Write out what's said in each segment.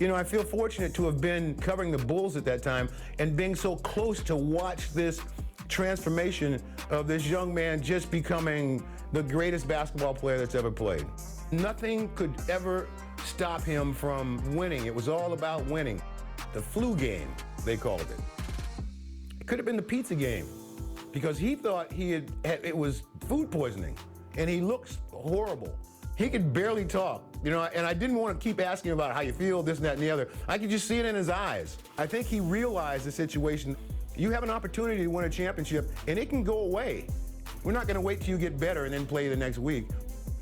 You know, I feel fortunate to have been covering the Bulls at that time and being so close to watch this transformation of this young man just becoming the greatest basketball player that's ever played. Nothing could ever stop him from winning. It was all about winning. The flu game, they called it. It could have been the pizza game because he thought it was food poisoning and he looks horrible. He could barely talk, you know, and I didn't want to keep asking about how you feel, this and that and the other. I could just see it in his eyes. I think he realized the situation. You have an opportunity to win a championship and it can go away. We're not going to wait till you get better and then play the next week.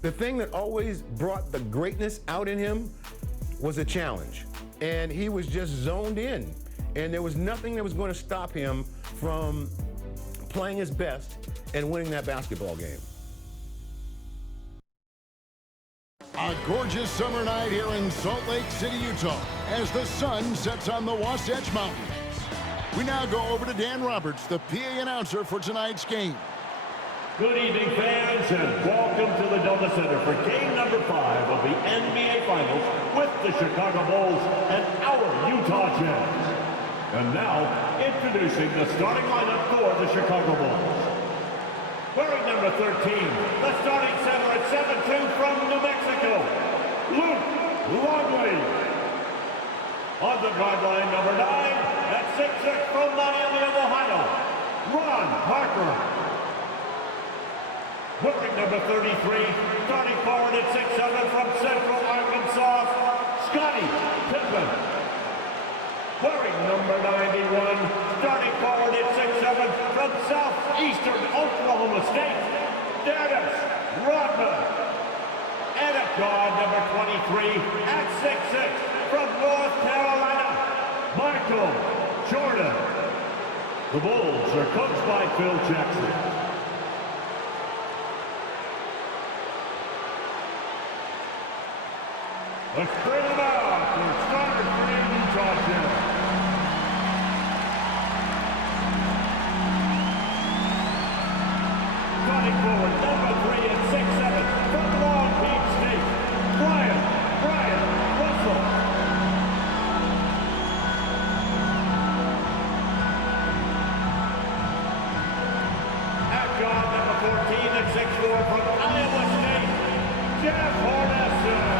The thing that always brought the greatness out in him was a challenge. And he was just zoned in. And there was nothing that was going to stop him from playing his best and winning that basketball game. A gorgeous summer night here in Salt Lake City, Utah, as the sun sets on the Wasatch Mountains. We now go over to Dan Roberts, the PA announcer for tonight's game. Good evening, fans, and welcome to the Doma Center for game number 5 of the NBA Finals with the Chicago Bulls and our Utah Jazz. And now, introducing the starting lineup for the Chicago Bulls. Wearing number 13, the starting center at 7'2" from New Mexico, Luke Longley. On the guard line, number 9, at 6'6" from Miami of Ohio, Ron Harper. Wearing number 33, starting forward at 6'7" from Central Arkansas, Scottie Pippen. Wearing number 91, starting forward at 6'7" from Southeastern Oklahoma State, Dennis Rodman. And at guard number 23, at 6'6" from North Carolina, Michael Jordan. The Bulls are coached by Phil Jackson. Let's bring them out to start for the Utah Jazz. Starting forward, number 3 at 6'7" from Long Beach State, Brian Russell. At guard, number 14 at 6'4" from Iowa State, Jeff Hornacek.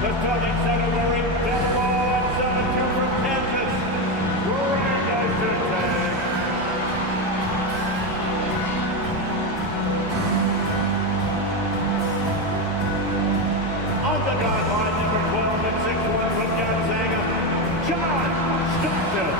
The starting center wearing Delmo at 7'2" from Kansas, Greg Eisenberg. On the guard line, number 12 at 6'1" from Gonzaga, John Stockton.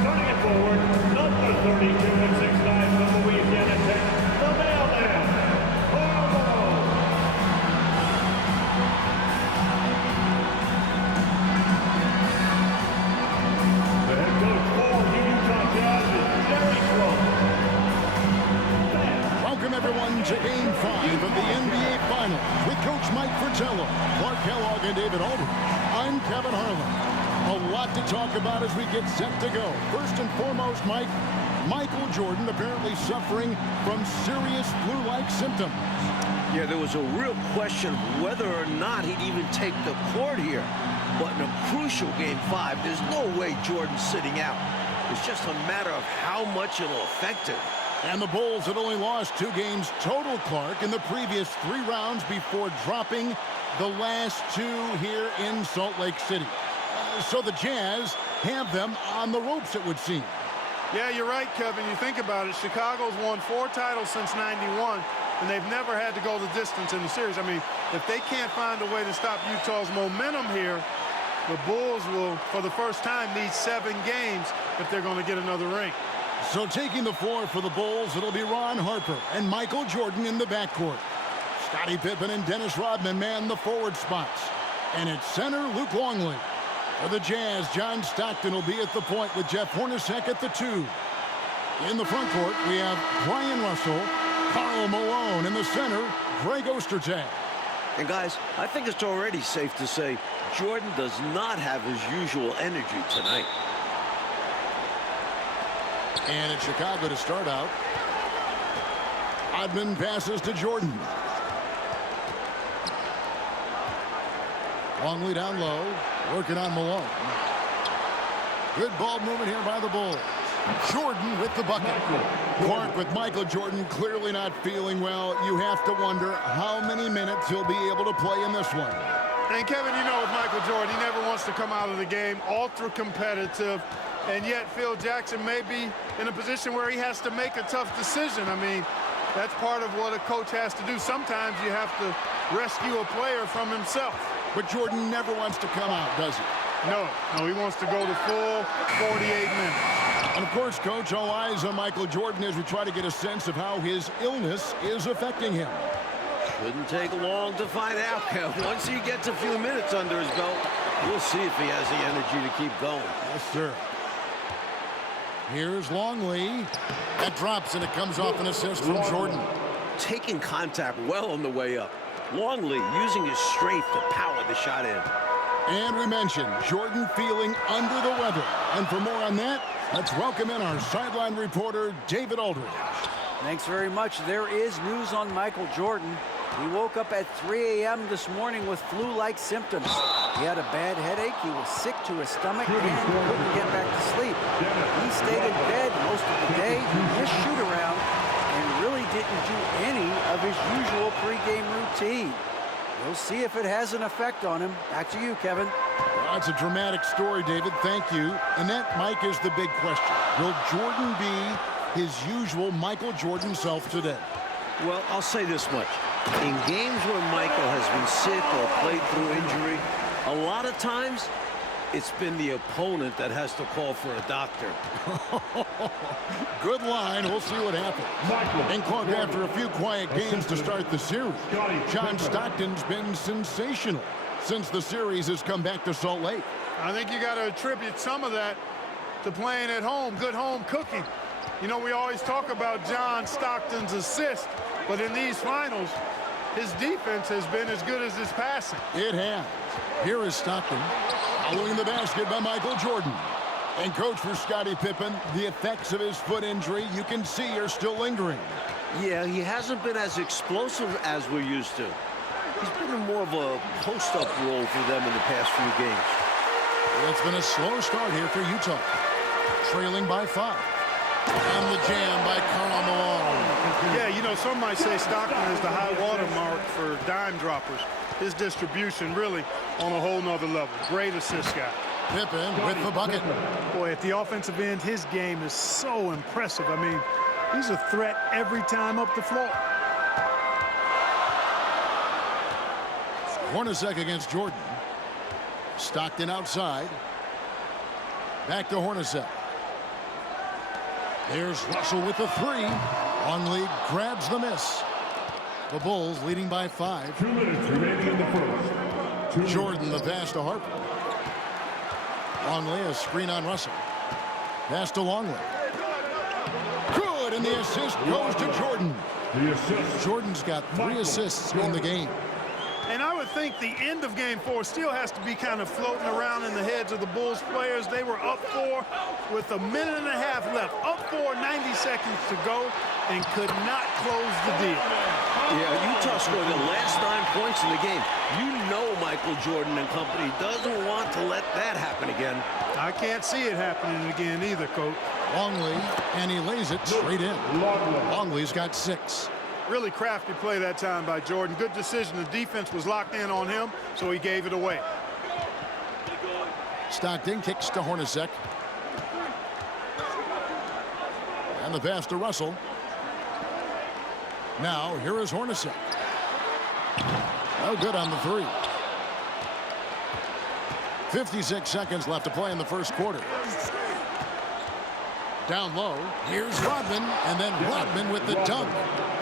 Starting it forward, number 32 and 6'9" from Louisiana Tech, the mailman, Karl Malone. The head coach for the Utah Jazz is Jerry Sloan. Welcome, everyone, to Game 5 of the NBA Finals with Coach Mike Fratello, Clark Kellogg, and David Aldridge. I'm Kevin Harlan. A lot to talk about as we get set to go. First and foremost, Mike, Michael Jordan apparently suffering from serious flu-like symptoms. Yeah, there was a real question of whether or not he'd even take the court here. But in a crucial Game 5, there's no way Jordan's sitting out. It's just a matter of how much it'll affect him. And the Bulls had only lost 2 games total, Clark, in the previous 3 rounds before dropping the last 2 here in Salt Lake City. So the Jazz have them on the ropes, it would seem. Yeah, you're right, Kevin. You think about it, Chicago's won 4 titles since '91, and they've never had to go the distance in the series. I mean, if they can't find a way to stop Utah's momentum here, the Bulls will, for the first time, need 7 games if they're going to get another ring. So taking the floor for the Bulls, it'll be Ron Harper and Michael Jordan in the backcourt. Scottie Pippen and Dennis Rodman man the forward spots. And at center, Luke Longley. For the Jazz, John Stockton will be at the point with Jeff Hornacek at the 2. In the front court, we have Brian Russell, Karl Malone in the center, Greg Ostertag. And guys, I think it's already safe to say Jordan does not have his usual energy tonight. And it's Chicago to start out. Rodman passes to Jordan. Longley down low, working on Malone. Good ball movement here by the Bulls. Jordan with the bucket. Clark with Michael Jordan clearly not feeling well. You have to wonder how many minutes he'll be able to play in this one. And Kevin, you know, with Michael Jordan, he never wants to come out of the game ultra competitive, and yet Phil Jackson may be in a position where he has to make a tough decision. I mean, that's part of what a coach has to do. Sometimes you have to rescue a player from himself. But Jordan never wants to come out, does he? No, he wants to go the full 48 minutes. And of course, Coach, all eyes on Michael Jordan as we try to get a sense of how his illness is affecting him. Shouldn't take long to find out. Once he gets a few minutes under his belt, we'll see if he has the energy to keep going. Yes, sir. Here's Longley. That drops, and it comes off an assist from Jordan. Taking contact well on the way up. Longley using his strength to power the shot in. And we mentioned Jordan feeling under the weather. And for more on that, let's welcome in our sideline reporter, David Aldridge. Thanks very much. There is news on Michael Jordan. He woke up at 3 a.m. this morning with flu-like symptoms. He had a bad headache, he was sick to his stomach, and couldn't get back to sleep. He stayed in bed most of the day, he missed shoot-around, and really didn't do any of his usual pregame routine. We'll see if it has an effect on him. Back to you, Kevin. Well, that's a dramatic story, David. Thank you. And that, Mike, is the big question. Will Jordan be his usual Michael Jordan self today? Well, I'll say this much. In games where Michael has been sick or played through injury, a lot of times it's been the opponent that has to call for a doctor. Good line. We'll see what happens. And Clark, after a few quiet games to start the series, John Stockton's been sensational since the series has come back to Salt Lake. I think you got to attribute some of that to playing at home, good home cooking. You know, we always talk about John Stockton's assist, but in these finals, his defense has been as good as his passing. It has. Here is Stockton following the basket by Michael Jordan. And coach, for Scottie Pippen, the effects of his foot injury you can see are still lingering. Yeah, he hasn't been as explosive as we're used to. He's been in more of a post-up role for them in the past few games. Well, it's been a slow start here for Utah, trailing by 5. And the jam by Karl Malone. Yeah, you know, some might say Stockton is the high water mark for dime droppers. His distribution really on a whole nother level. Great assist guy. Pippen with the bucket. Boy, at the offensive end, his game is so impressive. I mean, he's a threat every time up the floor. Hornacek against Jordan. Stockton outside. Back to Hornacek. There's Russell with the 3. Longley grabs the miss. The Bulls leading by 5. 2 minutes remaining in the first. Jordan the pass to Harper. Longley a screen on Russell. Pass to Longley. Good, and the assist goes to Jordan. The assist. Jordan's got 3 assists in the game. And I would think the end of game 4 still has to be kind of floating around in the heads of the Bulls players. They were up 4 with a minute and a half left. Up 4, 90 seconds to go, and could not close the deal. Yeah, Utah scored the last 9 points in the game. You know Michael Jordan and company doesn't want to let that happen again. I can't see it happening again either, Coach. Longley, and he lays it straight in. Longley's got 6. Really crafty play that time by Jordan. Good decision. The defense was locked in on him, so he gave it away. Stockton kicks to Hornacek. And the pass to Russell. Now, here is Hornacek. Oh, good on the 3. 56 seconds left to play in the first quarter. Down low, here's Rodman, and then Rodman with the dunk.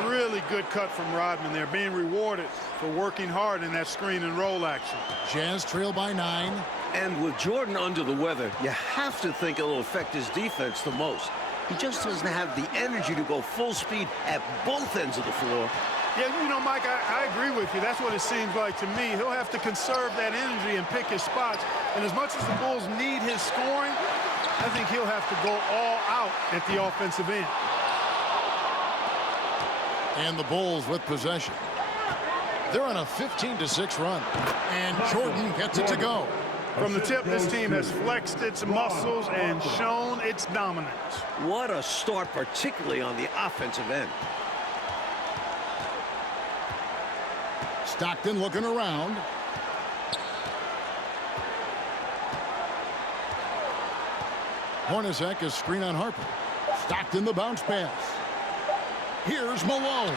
Really good cut from Rodman there, being rewarded for working hard in that screen and roll action. Jazz trail by 9. And with Jordan under the weather, you have to think it'll affect his defense the most. He just doesn't have the energy to go full speed at both ends of the floor. Yeah, you know, Mike, I agree with you. That's what it seems like to me. He'll have to conserve that energy and pick his spots. And as much as the Bulls need his scoring, I think he'll have to go all out at the offensive end. And the Bulls with possession. They're on a 15-6 run. And Jordan gets it to go. From the tip, this team has flexed its muscles and shown its dominance. What a start, particularly on the offensive end. Stockton looking around. Hornacek is screen on Harper. Stockton the bounce pass. Here's Malone.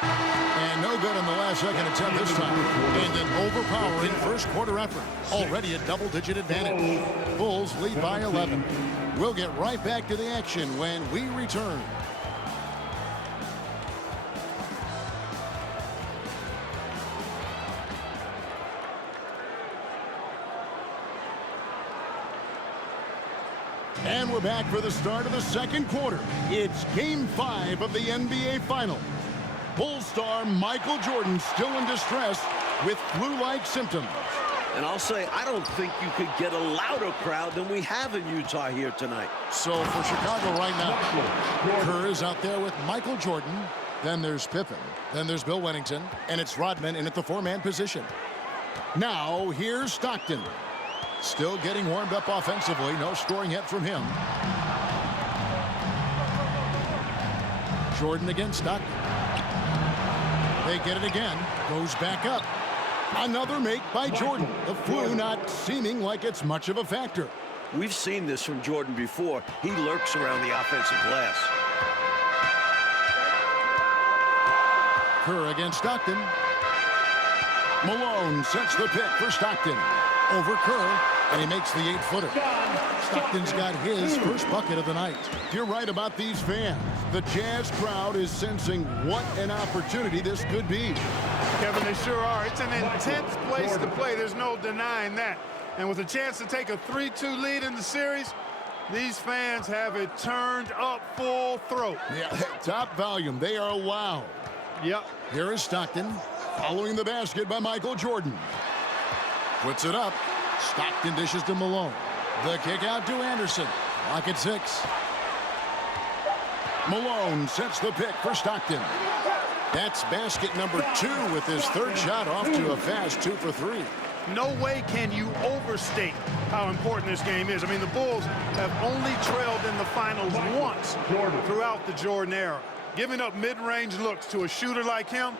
And no good on the last second attempt this time. And an overpowering first quarter effort. Already a double-digit advantage. Bulls lead by 11. We'll get right back to the action when we return. And we're back for the start of the second quarter. It's Game 5 of the NBA Finals. Bulls star Michael Jordan still in distress with flu-like symptoms. And I'll say, I don't think you could get a louder crowd than we have in Utah here tonight. So for Chicago right now, Kerr is out there with Michael Jordan. Then there's Pippen. Then there's Bill Wennington. And it's Rodman in at the four-man position. Now here's Stockton. Still getting warmed up offensively. No scoring yet from him. Jordan against Stockton. They get it again. Goes back up. Another make by Jordan. The flu not seeming like it's much of a factor. We've seen this from Jordan before. He lurks around the offensive glass. Kerr against Stockton. Malone sets the pick for Stockton. Over Kerr, and he makes the 8-footer. Stockton's got his first bucket of the night. You're right about these fans. The Jazz crowd is sensing what an opportunity this could be. Kevin, they sure are. It's an intense place to play. There's no denying that. And with a chance to take a 3-2 lead in the series, these fans have it turned up full throat. Yeah, top volume. They are loud. Yep. Here is Stockton, following the basket by Michael Jordan. Puts it up. Stockton dishes to Malone. The kick out to Anderson. Clock at 6. Malone sets the pick for Stockton. That's basket number 2 with his third shot off to a fast 2 for 3. No way can you overstate how important this game is. I mean, the Bulls have only trailed in the finals once throughout the Jordan era. Giving up mid-range looks to a shooter like him,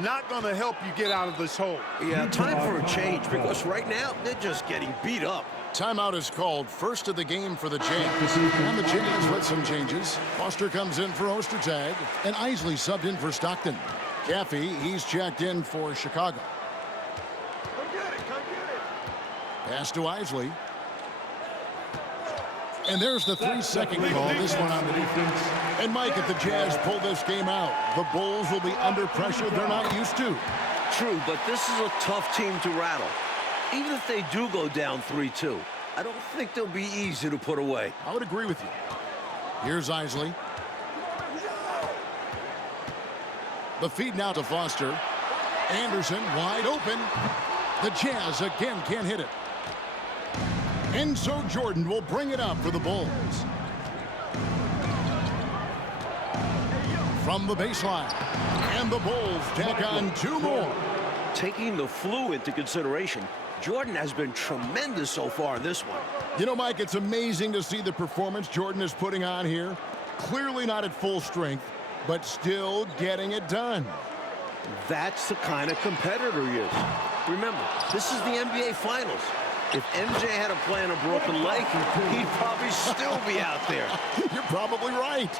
not going to help you get out of this hole. Yeah, time for a change because right now they're just getting beat up. Timeout is called, first of the game for the Jazz. And the Jazz with some changes. Foster comes in for Ostertag, and Isley subbed in for Stockton. Caffey, he's checked in for Chicago. Come get it. Pass to Isley. And there's the 3-second call, this one on the defense. And Mike, if the Jazz pull this game out, the Bulls will be under pressure they're not used to. True, but this is a tough team to rattle. Even if they do go down 3-2, I don't think they'll be easy to put away. I would agree with you. Here's Isley. The feed now to Foster. Anderson wide open. The Jazz again can't hit it. And so Jordan will bring it up for the Bulls. From the baseline. And the Bulls tack on 2 more. Taking the flu into consideration, Jordan has been tremendous so far in this one. You know, Mike, it's amazing to see the performance Jordan is putting on here. Clearly not at full strength, but still getting it done. That's the kind of competitor he is. Remember, this is the NBA Finals. If MJ had to play on a broken leg, he'd probably still be out there. You're probably right.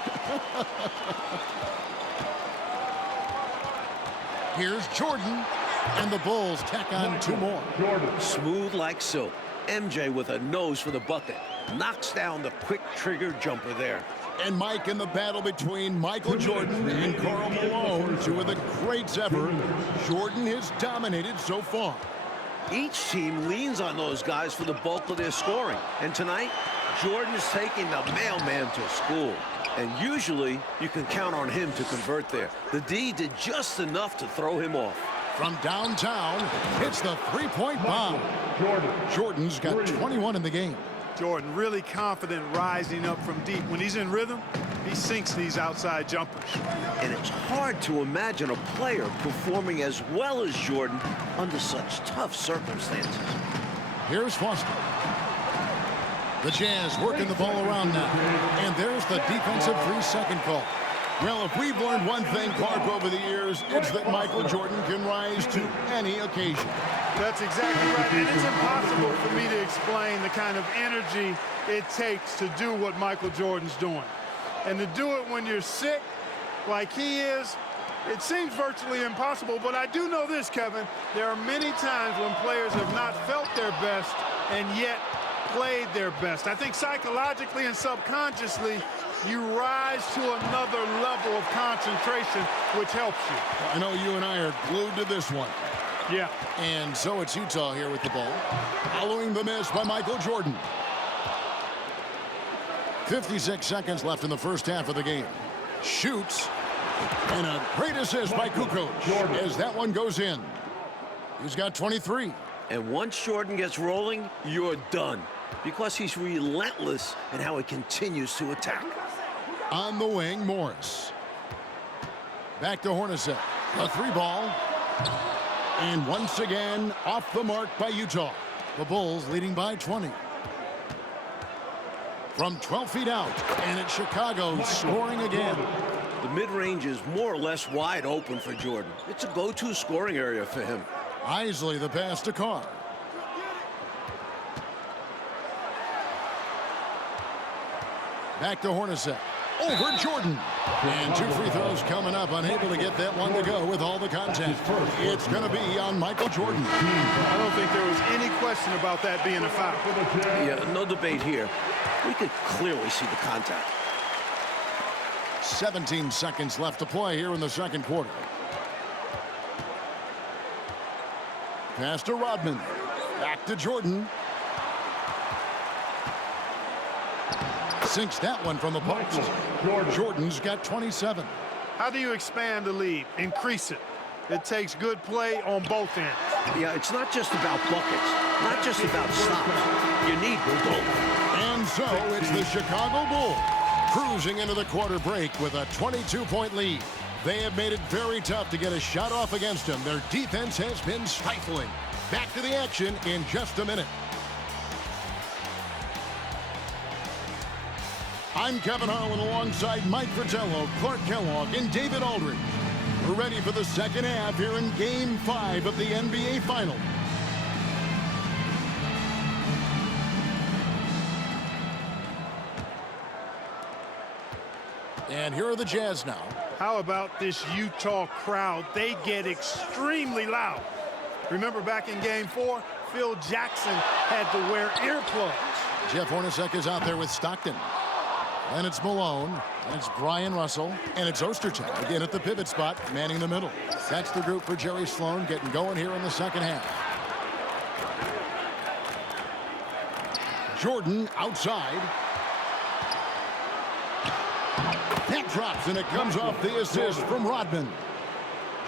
Here's Jordan, and the Bulls tack on 2 more. Smooth like silk. MJ with a nose for the bucket. Knocks down the quick trigger jumper there. And Mike, in the battle between Michael Jordan and Karl Malone, 2 of the greats ever, Jordan has dominated so far. Each team leans on those guys for the bulk of their scoring. And tonight, Jordan is taking the mailman to school. And usually, you can count on him to convert there. The D did just enough to throw him off. From downtown, hits the three-point bomb. Jordan's got 21 in the game. Jordan really confident rising up from deep. When he's in rhythm, he sinks these outside jumpers. And it's hard to imagine a player performing as well as Jordan under such tough circumstances. Here's Foster. The Jazz working the ball around now. And there's the defensive 3-second call. Well, if we've learned one thing, Clark, over the years, it's that Michael Jordan can rise to any occasion. That's exactly right. And it's impossible for me to explain the kind of energy it takes to do what Michael Jordan's doing. And to do it when you're sick like he is, it seems virtually impossible. But I do know this, Kevin. There are many times when players have not felt their best and yet played their best. I think psychologically and subconsciously, you rise to another level of concentration, which helps you. I know you and I are glued to this one. Yeah. And so it's Utah here with the ball. Following the miss by Michael Jordan. 56 seconds left in the first half of the game. Shoots. And a great assist by Kukoc as that one goes in. He's got 23. And once Jordan gets rolling, you're done. Because he's relentless in how he continues to attack. On the wing, Morris. Back to Hornacek. A 3-ball. And once again, off the mark by Utah. The Bulls leading by 20. From 12 feet out, and it's Chicago scoring again. The mid-range is more or less wide open for Jordan. It's a go-to scoring area for him. Isley the pass to Carr. Back to Hornacek. Over Jordan. And 2 free throws coming up. Unable to get that one to go with all the contact. It's going to be on Michael Jordan. I don't think there was any question about that being a foul. Yeah, no debate here. We could clearly see the contact. 17 seconds left to play here in the second quarter. Pass to Rodman. Back to Jordan. Sinks that one from the post. Jordan's got 27. How do you expand the lead? Increase it. It takes good play on both ends. Yeah, it's not just about buckets, not just about stops. You need both. And so it's the Chicago Bulls cruising into the quarter break with a 22-point lead. They have made it very tough to get a shot off against them. Their defense has been stifling. Back to the action in just a minute. I'm Kevin Harlan alongside Mike Fratello, Clark Kellogg, and David Aldridge. We're ready for the second half here in Game 5 of the NBA Finals. And here are the Jazz now. How about this Utah crowd? They get extremely loud. Remember back in Game 4, Phil Jackson had to wear earplugs. Jeff Hornacek is out there with Stockton. And it's Malone, and it's Brian Russell, and it's Ostertag again at the pivot spot, manning the middle. That's the group for Jerry Sloan getting going here in the second half. Jordan outside. That drops, and it comes off the assist from Rodman.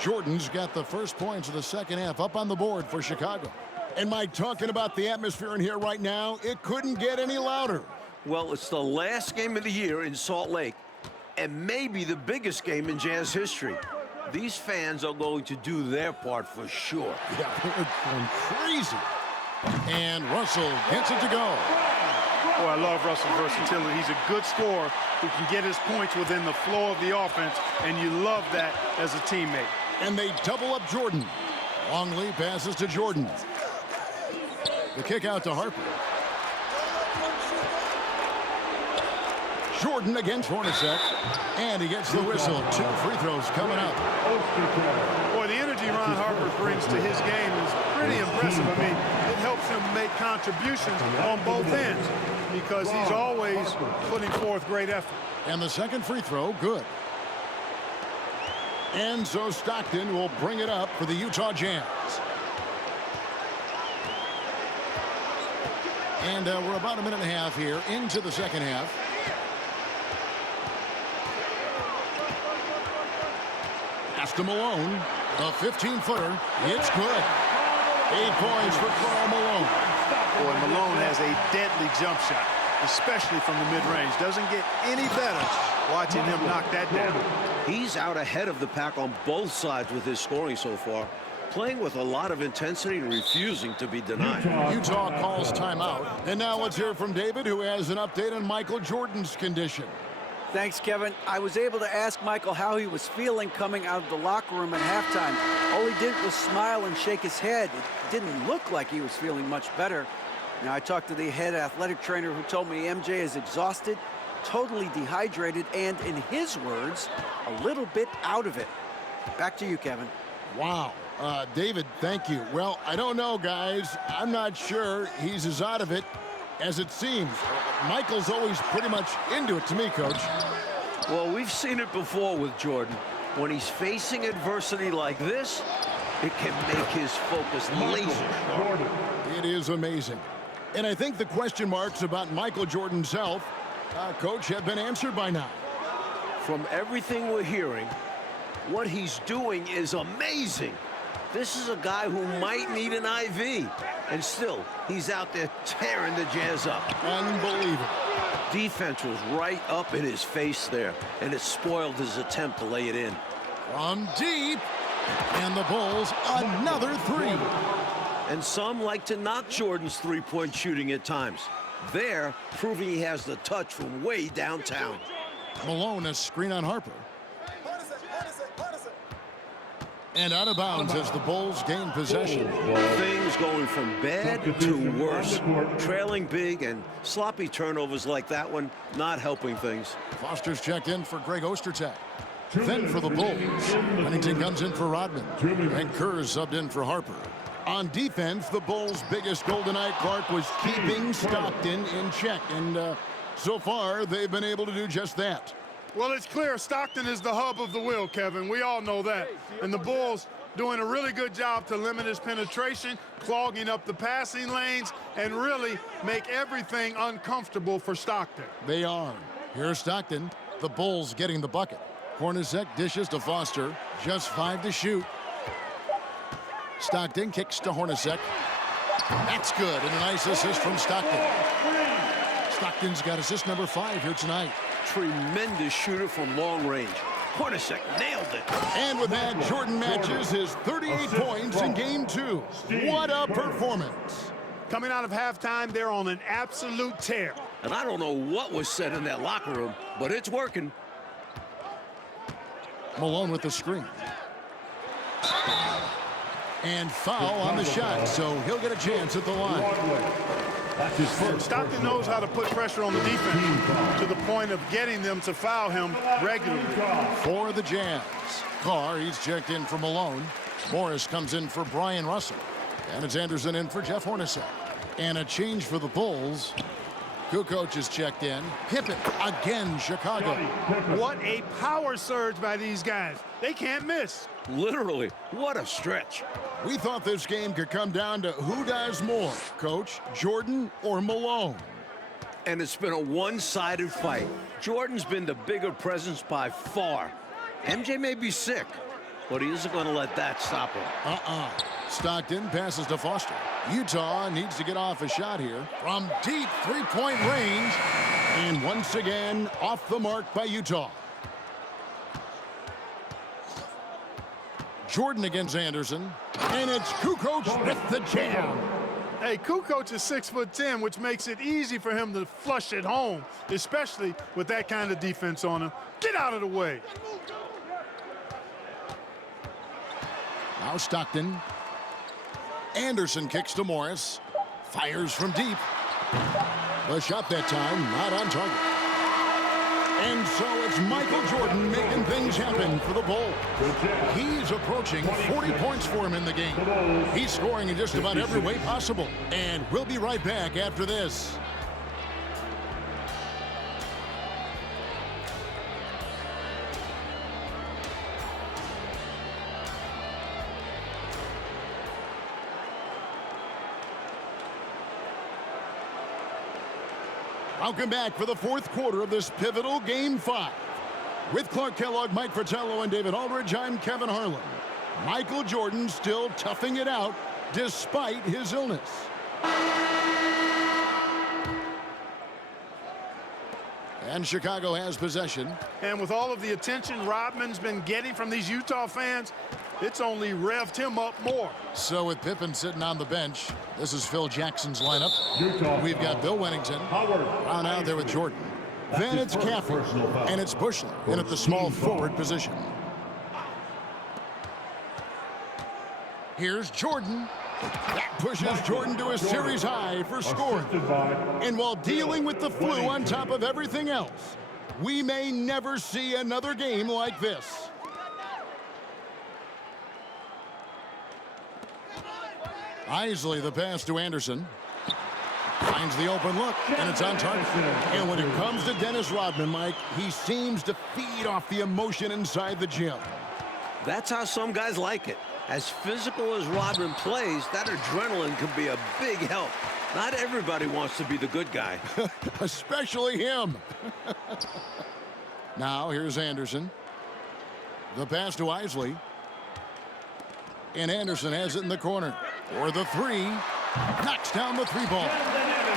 Jordan's got the first points of the second half up on the board for Chicago. And Mike, talking about the atmosphere in here right now, it couldn't get any louder. Well, it's the last game of the year in Salt Lake, and maybe the biggest game in Jazz history. These fans are going to do their part for sure. Yeah, they're going crazy. And Russell gets it to go. Oh, I love Russell's versatility. He's a good scorer who can get his points within the flow of the offense, and you love that as a teammate. And they double up Jordan. Longley passes to Jordan. The kick out to Harper. Jordan against Hornacek, and he gets the whistle. 2 free throws coming up. Boy, the energy Ron Harper brings to his game is pretty impressive. I mean, it helps him make contributions on both ends because he's always putting forth great effort. And the second free throw, good. And so Stockton will bring it up for the Utah Jazz. And we're about a minute and a half here into the second half. Pass to Malone. The 15-footer. It's good. 8 points for Karl Malone. Boy, Malone has a deadly jump shot, especially from the mid-range. Doesn't get any better watching him knock that down. He's out ahead of the pack on both sides with his scoring so far, playing with a lot of intensity and refusing to be denied. Utah calls timeout. And now let's hear from David, who has an update on Michael Jordan's condition. Thanks, Kevin. I was able to ask Michael how he was feeling coming out of the locker room at halftime. All he did was smile and shake his head. It didn't look like he was feeling much better. Now, I talked to the head athletic trainer who told me MJ is exhausted, totally dehydrated, and, in his words, a little bit out of it. Back to you, Kevin. Wow. David, thank you. Well, I don't know, guys. I'm not sure he's as out of it as it seems. Michael's always pretty much into it to me, Coach. Well, we've seen it before with Jordan. When he's facing adversity like this, it can make his focus laser sharp. It is amazing. And I think the question marks about Michael Jordan's health, Coach, have been answered by now. From everything we're hearing, what he's doing is amazing. This is a guy who might need an IV, and still, he's out there tearing the Jazz up. Unbelievable. Defense was right up in his face there, and it spoiled his attempt to lay it in. From deep, and the Bulls, another three. And some like to knock Jordan's three-point shooting at times. There, proving he has the touch from way downtown. Malone, a screen on Harper. And out of bounds as the Bulls gain possession. Things going from bad to worse. Trailing big and sloppy turnovers like that one, not helping things. Foster's checked in for Greg Ostertag. Then for the Bulls, Pennington comes in for Rodman. And Kerr's subbed in for Harper. On defense, the Bulls' biggest goal tonight, Clark, was keeping Stockton in check. And so far, they've been able to do just that. Well, it's clear Stockton is the hub of the wheel, Kevin. We all know that. And the Bulls doing a really good job to limit his penetration, clogging up the passing lanes, and really make everything uncomfortable for Stockton. They are. Here's Stockton. The Bulls getting the bucket. Hornacek dishes to Foster. Just 5 to shoot. Stockton kicks to Hornacek. That's good. And a nice assist from Stockton. Stockton's got assist number 5 here tonight. Tremendous shooter from long range. Hornacek nailed it. And with that, Jordan matches his 38 points in Game 2. What a performance. Coming out of halftime, they're on an absolute tear. And I don't know what was said in that locker room, but it's working. Malone with the screen. And foul on the shot, so he'll get a chance at the line. Stockton knows how to put pressure on the defense to the point of getting them to foul him regularly. For the Jazz, Carr, he's checked in for Malone. Morris comes in for Brian Russell. And it's Anderson in for Jeff Hornacek. And a change for the Bulls. Kukoc is checked in. Pippen again, Chicago. What a power surge by these guys. They can't miss. Literally, what a stretch. We thought this game could come down to who does more, Coach, Jordan or Malone. And it's been a one-sided fight. Jordan's been the bigger presence by far. MJ may be sick, but he isn't going to let that stop him. Stockton passes to Foster. Utah needs to get off a shot here from deep three-point range. And once again, off the mark by Utah. Jordan against Anderson. And it's Kukoc with the jam. Hey, Kukoc is 6'10", which makes it easy for him to flush it home, especially with that kind of defense on him. Get out of the way. Now Stockton. Anderson kicks to Morris. Fires from deep. The shot that time not on target. And so it's Michael Jordan making things happen for the Bulls. He's approaching 40 points for him in the game. He's scoring in just about every way possible. And we'll be right back after this. Welcome back for the fourth quarter of this pivotal Game 5. With Clark Kellogg, Mike Fratello, and David Aldridge, I'm Kevin Harlan. Michael Jordan still toughing it out despite his illness. And Chicago has possession. And with all of the attention Rodman's been getting from these Utah fans, it's only revved him up more. So with Pippen sitting on the bench, this is Phil Jackson's lineup. We've got Bill Wennington, Brown out there with Jordan. Then it's Caffey, and it's Bushler in at the small forward position. Here's Jordan. That pushes Jordan to a series high for scoring. And while dealing with the flu on top of everything else, we may never see another game like this. Isley, the pass to Anderson. Finds the open look, and it's on target. And when it comes to Dennis Rodman, Mike, he seems to feed off the emotion inside the gym. That's how some guys like it. As physical as Rodman plays, that adrenaline can be a big help. Not everybody wants to be the good guy. Especially him. Now, here's Anderson. The pass to Isley. And Anderson has it in the corner. For the three. Knocks down the three ball.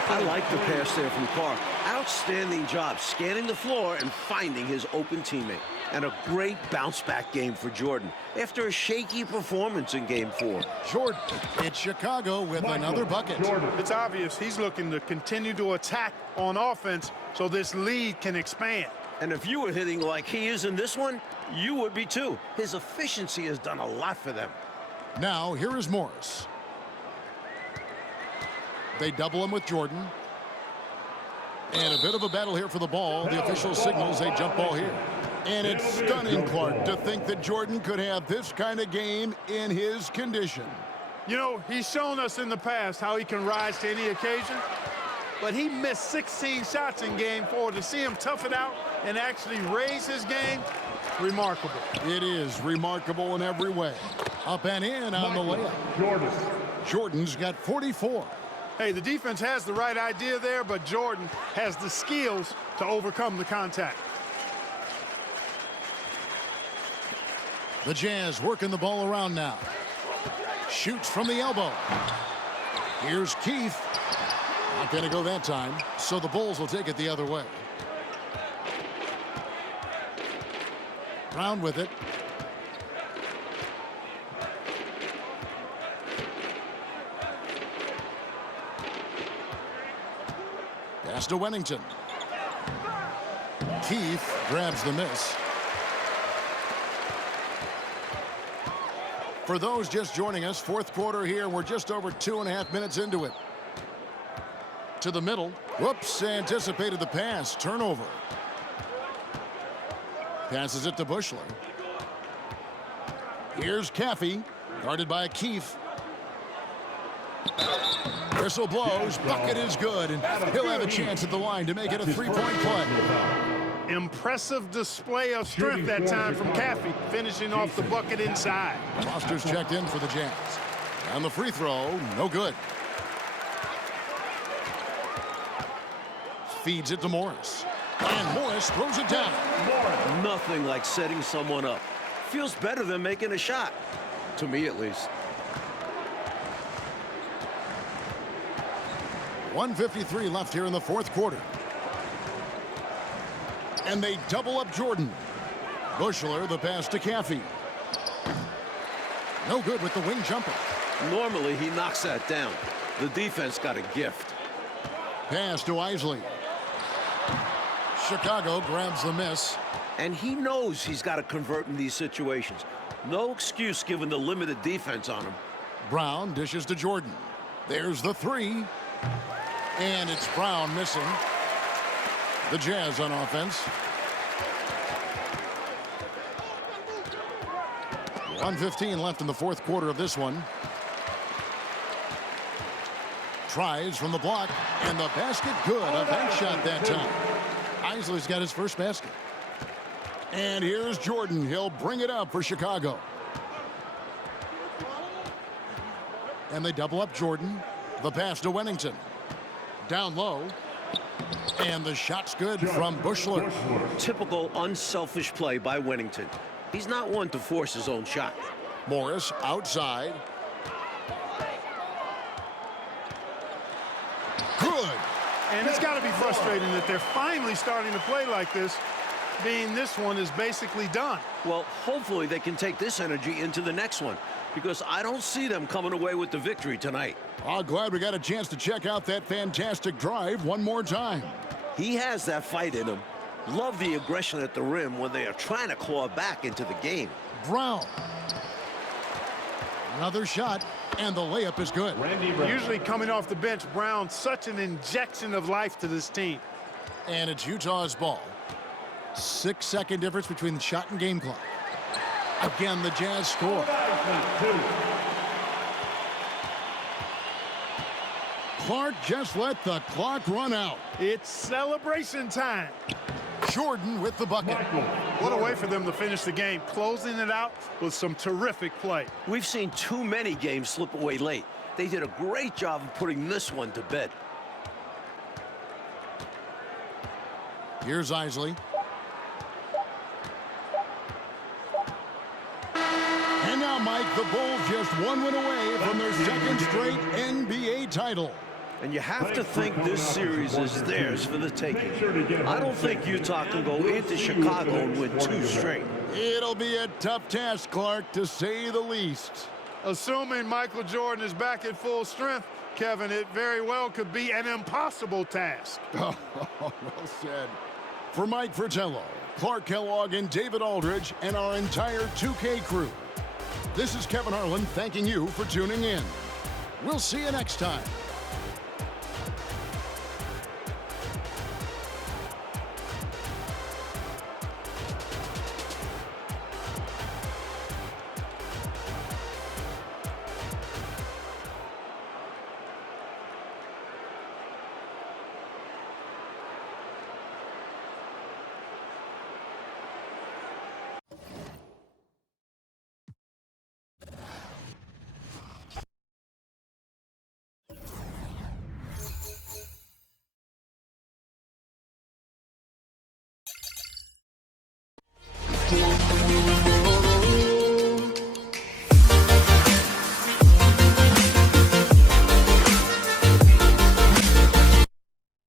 I like the pass there from Clark. Outstanding job scanning the floor and finding his open teammate. And a great bounce-back game for Jordan after a shaky performance in Game 4. Jordan, it's Chicago with another bucket. It's obvious he's looking to continue to attack on offense so this lead can expand. And if you were hitting like he is in this one, you would be too. His efficiency has done a lot for them. Now, here is Morris. They double him with Jordan. And a bit of a battle here for the ball. The official signals a jump ball here. And it's stunning, Clark, to think that Jordan could have this kind of game in his condition. You know, he's shown us in the past how he can rise to any occasion, but he missed 16 shots in Game 4. To see him tough it out and actually raise his game, remarkable. It is remarkable in every way. Up and in on the layup. Jordan's got 44. Hey, the defense has the right idea there, but Jordan has the skills to overcome the contact. The Jazz working the ball around now. Shoots from the elbow. Here's Keith. Not going to go that time, so the Bulls will take it the other way. Brown with it. Pass to Wennington. Keith grabs the miss. For those just joining us, fourth quarter here. We're just over 2.5 minutes into it. To the middle. Whoops, anticipated the pass. Turnover. Passes it to Bushler. Here's Caffey, guarded by Keith. Whistle blows. Bucket is good, and he'll have a chance at the line to make it a three-point play. Impressive display of strength that time from Caffey, finishing off the bucket inside. Foster's checked in for the Jazz. And the free throw, no good. Feeds it to Morris. And Morris throws it down. Nothing like setting someone up. Feels better than making a shot. To me, at least. 1:53 left here in the fourth quarter. And they double up Jordan. Bushler, the pass to Caffey. No good with the wing jumper. Normally, he knocks that down. The defense got a gift. Pass to Isley. Chicago grabs the miss. And he knows he's got to convert in these situations. No excuse given the limited defense on him. Brown dishes to Jordan. There's the three. And it's Brown missing. The Jazz on offense. 1:15 left in the fourth quarter of this one. Tries from the block, and the basket good. A bank shot that time. Isley's got his first basket. And here's Jordan. He'll bring it up for Chicago. And they double up Jordan. The pass to Wennington. Down low. And the shot's good from Bushler. Typical unselfish play by Winnington. He's not one to force his own shot. Morris outside. Good. And it's got to be frustrating that they're finally starting to play like this, being this one is basically done. Well, hopefully they can take this energy into the next one, because I don't see them coming away with the victory tonight. Oh, glad we got a chance to check out that fantastic drive one more time. He has that fight in him. Love the aggression at the rim when they are trying to claw back into the game. Brown. Another shot, and the layup is good. Usually coming off the bench, Brown, such an injection of life to this team. And it's Utah's ball. 6-second difference between the shot and game clock. Again, the Jazz score. Clark just let the clock run out. It's celebration time. Jordan with the bucket. What a way for them to finish the game, closing it out with some terrific play. We've seen too many games slip away late. They did a great job of putting this one to bed. Here's Isley. And now, Mike, the Bulls just one win away from their second straight NBA title. And you have to think this series is theirs for the taking. I don't think Utah can go into Chicago and win 2 straight. It'll be a tough task, Clark, to say the least. Assuming Michael Jordan is back at full strength, Kevin, it very well could be an impossible task. Oh, well said. For Mike Fratello, Clark Kellogg, and David Aldridge, and our entire 2K crew, this is Kevin Harlan thanking you for tuning in. We'll see you next time